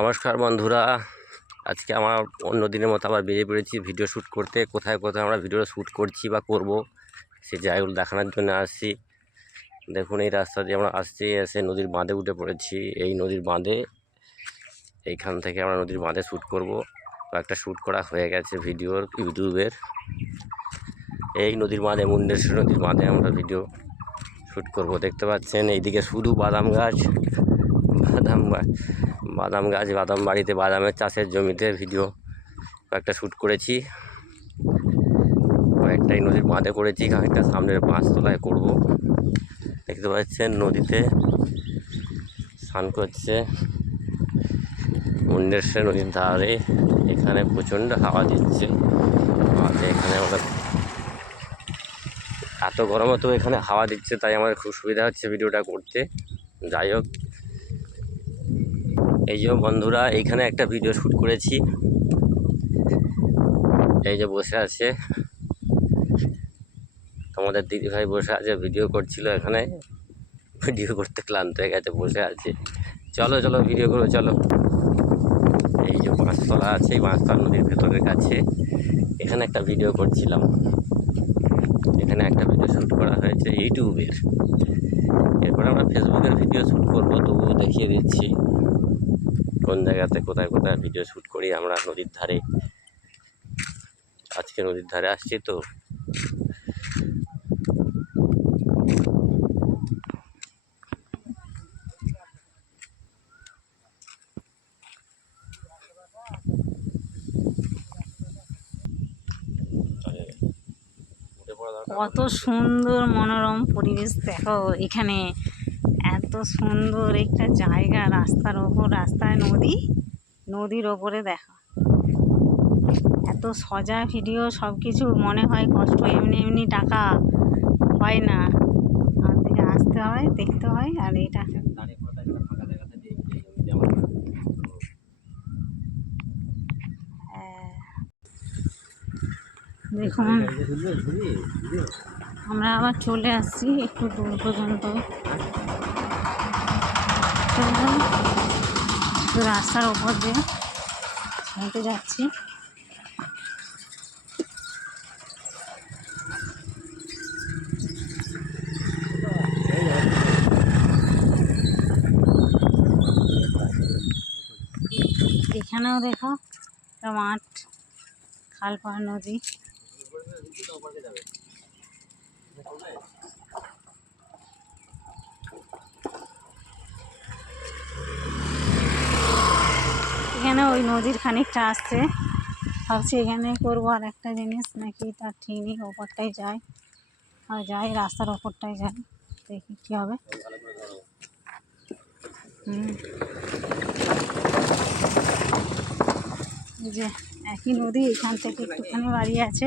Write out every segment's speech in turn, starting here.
নমস্কার বন্ধুরা। আজকে আমার অন্য দিনের মতো আবার বেরিয়ে পড়েছি ভিডিও শ্যুট করতে। কোথায় কোথায় আমরা ভিডিও শ্যুট করছি বা করব সেই জায়গাগুলো দেখানোর জন্য আসছি। দেখুন, এই রাস্তা দিয়ে আমরা আসছি, এসে নদীর বাঁধে উঠে পড়েছি। এই নদীর বাঁধে, এইখান থেকে আমরা নদীর বাঁধে শ্যুট করব। কয়েকটা শ্যুট করা হয়ে গেছে ভিডিওর, ইউটিউবের। এই নদীর বাঁধে, মুন্ডেশ্বর নদীর বাঁধে আমরা ভিডিও শ্যুট করব। দেখতে পাচ্ছেন, এইদিকে শুধু বাদাম গাছ। বাদাম গাছ। বাদাম গাছ, বাদাম বাড়িতে, বাদামের চাষের জমিতে ভিডিও কয়েকটা শ্যুট করেছি। কয়েকটাই নদীর বাঁধে করেছি, কয়েকটা সামনের পাঁচতলায় করব। দেখতে পাচ্ছেন নদীতে স্নান করছে। মুন্ডেশ্বর নদীর ধারে এখানে প্রচণ্ড হাওয়া দিচ্ছে। হাওয়াতে এখানে আমরা এত গরমে তো এখানে হাওয়া দিচ্ছে, তাই আমার খুব সুবিধা হচ্ছে ভিডিওটা করতে। যাই হোক এই যে বন্ধুরা এইখানে একটা ভিডিও শ্যুট করেছি। এই যে বসে আছে। তোমাদের দিদিভাই বসে আছে ভিডিও করছিল এখানে। ভিডিও করতে ক্লান্ত হয়ে গেছে, বসে আছে। চলো চলো ভিডিও করো চলো। এই যে পাঁচতলা আছে, এই পাঁচতলা নদীর ভেতরের কাছে। এখানে একটা ভিডিও করছিলাম। এখানে একটা ভিডিও শ্যুট করা হয়েছে ইউটিউবের এরপর আমরা ফেসবুকের ভিডিও শ্যুট করব, তবুও দেখিয়ে দিচ্ছি। কোন জায়গাতে কোথায় কোথায় ভিডিও শ্যুট করি, আমরা নদীর ধারে। আজকে নদীর ধারে আসছি তো। কত সুন্দর মনোরম পরিবেশ, দেখো, এখানে এত সুন্দর একটা জায়গা রাস্তার ওপর, রাস্তায় নদী, নদীর ওপরে দেখা। এত সজা ভিডিও সব কিছু মনে হয় কষ্ট, এমনি এমনি টাকা হয় না। আমাদেরকে আসতে হয়, দেখতে হয়, আর এটা। হ্যাঁ। দেখুন, আমরা আবার চলে আসছি, একটু দূর পর্যন্ত চলুন, একটু রাস্তার ওপর দিয়ে হেঁটে যাচ্ছি। এখানেও দেখো মাঠ খালপাড় নদী এখানে ওই নদীর খানিকটা আসছে ভাবছি এখানে করব আর একটা জিনিস নাকি তার ঠিক নেই ওপরটাই যাই। আর যাই রাস্তার ওপরটাই যাই দেখি কী হবে। হুম। যে একই নদী এখান থেকে একটুখানি বাড়ি আছে।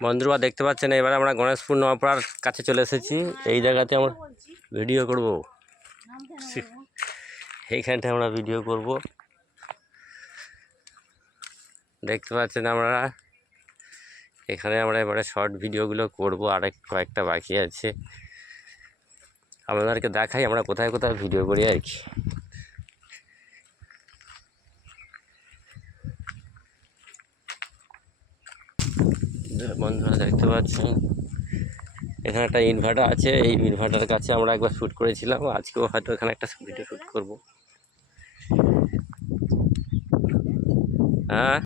বন্ধুরা দেখতে পাচ্ছেন এবার আমরা গণেশপুর নওয়াপাড়ার কাছে চলে এসেছি। এই জায়গাতে আমরা ভিডিও করব। এইখানটায় আমরা ভিডিও করব। দেখতে পাচ্ছেন আমরা এখানে আমরা এবারে শর্ট ভিডিওগুলো করব, আরেক কয়েকটা বাকি আছে। আপনাদেরকে দেখাই আমরা কোথায় কোথায় ভিডিও করি আর কি। বন্ধুরা, দেখতে পাচ্ছেন? এখানে একটা ইনভার্টার আছে, এই ইনভার্টারের কাছে আমরা একবার শ্যুট করেছিলাম। আজকেও হয়তো এখানে একটা ভিডিও শ্যুট করব। হ্যাঁ